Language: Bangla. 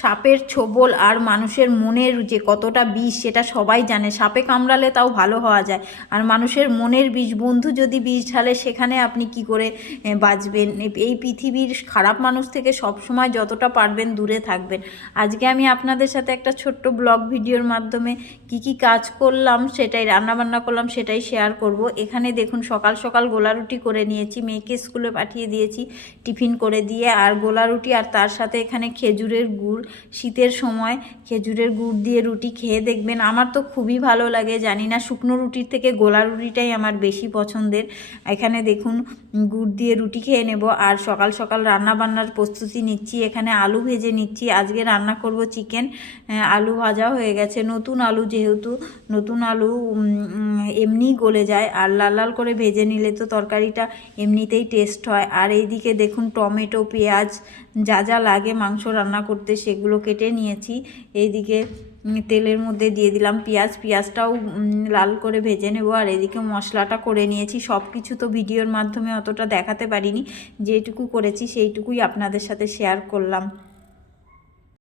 সাপের ছোবল আর মানুষের মনের যে কতটা বিষ সেটা সবাই জানে। সাপে কামড়ালে তাও ভালো হওয়া যায়, আর মানুষের মনের বিষ, বন্ধু যদি বিষ ঢালে সেখানে আপনি কি করে বাঁচবেন? এই পৃথিবীর খারাপ মানুষ থেকে সবসময় যতটা পারবেন দূরে থাকবেন। আজকে আমি আপনাদের সাথে একটা ছোট্ট ব্লগ ভিডিওর মাধ্যমে কি কাজ করলাম, সেটাই রান্নাবান্না করলাম সেটাই শেয়ার করব। এখানে দেখুন সকাল সকাল গোলা রুটি করে নিয়েছি, মেয়েকে স্কুলে পাঠিয়ে দিয়েছি টিফিন করে দিয়ে, আর গোলা রুটি আর তার সাথে এখানে খেজুরের গুড়। শীতের সময় খেজুরের গুড় দিয়ে রুটি খেয়ে দেখবেন, আমার তো খুবই ভালো লাগে। জানি না, শুকনো রুটির থেকে গোলা রুটিটাই আমার বেশি পছন্দের। এখানে দেখুন গুড় দিয়ে রুটি খেয়ে নেব, আর সকাল সকাল রান্না বান্নার প্রস্তুতি নিচ্ছি। এখানে আলু ভেজে নিচ্ছি, আজকে রান্না করব চিকেন। আলু ভাজা হয়ে গেছে, নতুন আলু যেহেতু, নতুন আলু এমনিই গলে যায়, আর লাল লাল করে ভেজে নিলে তো তরকারিটা এমনিতেই টেস্ট হয়। আর এইদিকে দেখুন টমেটো, পেঁয়াজ যা যা লাগে মাংস রান্না করতে সেগুলো কেটে নিয়েছি। এইদিকে তেলের মধ্যে দিয়ে দিলাম পেঁয়াজটাও লাল করে ভেজে নেব, আর এদিকে মশলাটা করে নিয়েছি। সব কিছু তো ভিডিওর মাধ্যমে অতটা দেখাতে পারিনি, যেটুকু করেছি সেইটুকুই আপনাদের সাথে শেয়ার করলাম।